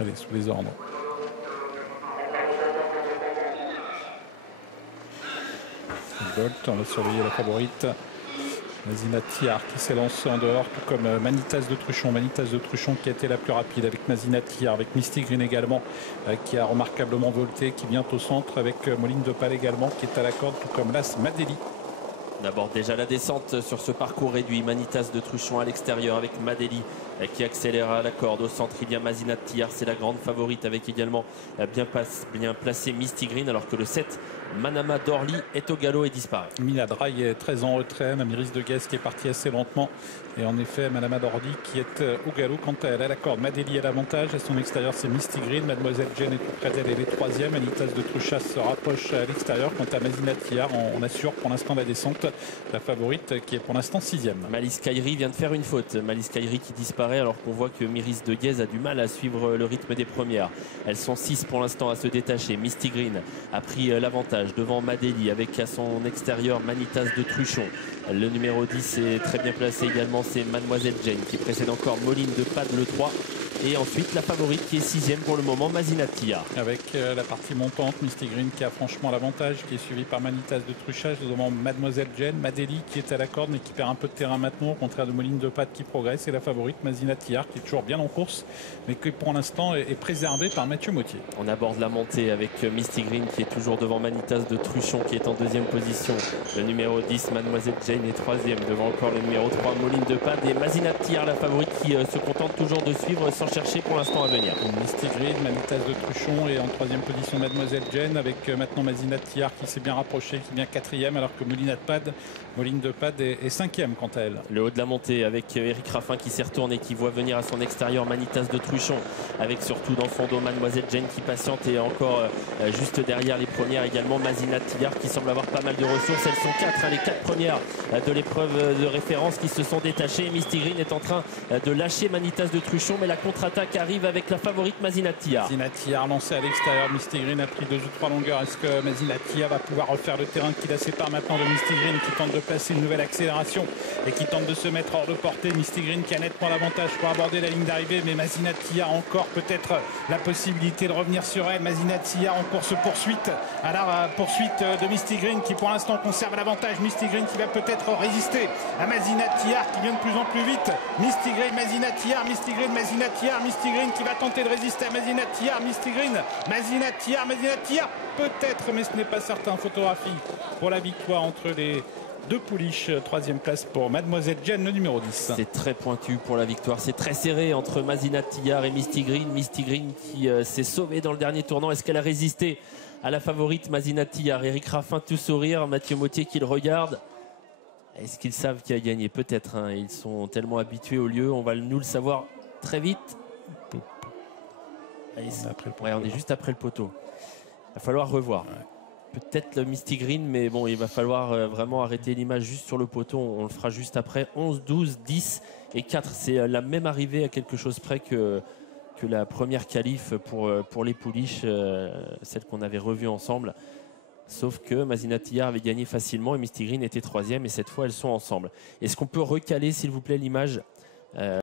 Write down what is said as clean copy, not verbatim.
Elle est sous les ordres. Bolt, on va surveiller la favorite. Mazina Tiar qui s'est lancée en dehors, tout comme Manitas de Truchon. Manitas de Truchon qui a été la plus rapide avec Mazina Tiar, avec Misty Green également, qui a remarquablement volté, qui vient au centre, avec Moline de Pal également, qui est à la corde, tout comme l'As Madeli. D'abord déjà la descente sur ce parcours réduit. Manitas de Truchon à l'extérieur avec Madeli qui accélère à la corde. Au centre, il y a Mazina Tiar, c'est la grande favorite, avec également bien placé Misty Green, alors que le 7 Manama Dorli est au galop et disparaît. Mina Dry est très en retrait. Mamiris de Guest qui est parti assez lentement. Et en effet, Manama Dorli qui est au galop quant à elle. À la corde, Madeli à l'avantage. À son extérieur, c'est Misty Green. Mademoiselle Jane est tout près d'elle. Elle est troisième. Manitas de Truchas se rapproche à l'extérieur. Quant à Mazina Tiar, on assure pour l'instant la descente. La favorite qui est pour l'instant sixième. Malice Kairi vient de faire une faute. Malice Kairi qui disparaît alors qu'on voit que Miris de Guez a du mal à suivre le rythme des premières. Elles sont 6 pour l'instant à se détacher. Misty Green a pris l'avantage devant Madeli avec à son extérieur Manitas de Truchon. Le numéro 10 est très bien placé également, c'est Mademoiselle Jane qui précède encore Moline de Pad le 3. Et ensuite la favorite qui est sixième pour le moment, Mazina Tiar. Avec la partie montante, Misty Green qui a franchement l'avantage, qui est suivi par Manitas de Truchage devant Mademoiselle Jane. Madeli qui est à la corde mais qui perd un peu de terrain maintenant, au contraire de Moline de Pad qui progresse. Et la favorite Mazina Tiar qui est toujours bien en course mais qui pour l'instant est préservée par Mathieu Mottier. On aborde la montée avec Misty Green qui est toujours devant Manitas de Truchon qui est en deuxième position. Le numéro 10 Mademoiselle Jane est troisième devant encore le numéro 3 Moline de Pad. Et Mazina Tiar, la favorite, qui se contente toujours de suivre sans chercher pour l'instant à venir. Misty Green, Manitas de Truchon et en troisième position Mademoiselle Jane, avec maintenant Mazina Tiar qui s'est bien rapproché, qui vient quatrième, alors que Moline de Pad est cinquième quant à elle. Le haut de la montée avec Eric Raffin qui s'est retourné, qui voit venir à son extérieur Manitas de Truchon, avec surtout dans son dos Mademoiselle Jane qui patiente, et encore juste derrière les premières également Mazina Tiar qui semble avoir pas mal de ressources. Elles sont 4, les 4 premières de l'épreuve de référence qui se sont détachées. Misty Green est en train de lâcher Manitas de Truchon, mais la contre-attaque arrive avec la favorite Mazina Tiar. Mazina Tiar lancée à l'extérieur, Misty Green a pris 2 ou 3 longueurs. Est-ce que Mazina Tiar va pouvoir refaire le terrain qui la sépare maintenant de Misty Green, qui tente de placer une nouvelle accélération et qui tente de se mettre hors de portée? Misty Green qui a nettement l'avantage pour aborder la ligne d'arrivée, mais Mazina Tiar encore peut-être la possibilité de revenir sur elle. Mazina Tiar en course poursuite à la poursuite de Misty Green qui pour l'instant conserve l'avantage. Misty Green qui va peut-être résister à Mazina Tiar qui vient de plus en plus vite. Misty Green, Mazina Tiar, Misty Green, Mazina Tiar, Misty Green qui va tenter de résister à Mazina Tiar, Misty Green, Mazina Tiar, Mazina Tiar peut-être, mais ce n'est pas certain. Photographie pour la victoire entre les deux pouliches. Troisième place pour Mademoiselle Jane, le numéro 10. C'est très pointu pour la victoire, c'est très serré entre Mazina Tiar et Misty Green. Misty Green qui s'est sauvée dans le dernier tournant. Est-ce qu'elle a résisté à la favorite Mazina Tiar? Eric Raffin tout sourire, Mathieu Mottier qui le regarde. Est-ce qu'ils savent qui a gagné? Peut-être, hein. Ils sont tellement habitués au lieu, on va nous le savoir très vite. On est juste après le poteau. Il va falloir revoir. Peut-être le Misty Green, mais bon, il va falloir vraiment arrêter l'image juste sur le poteau. On le fera juste après. 11, 12, 10 et 4. C'est la même arrivée à quelque chose près que la première qualif pour les pouliches, celle qu'on avait revue ensemble. Sauf que Mazina Tiar avait gagné facilement et Misty Green était troisième, et cette fois elles sont ensemble. Est-ce qu'on peut recaler s'il vous plaît l'image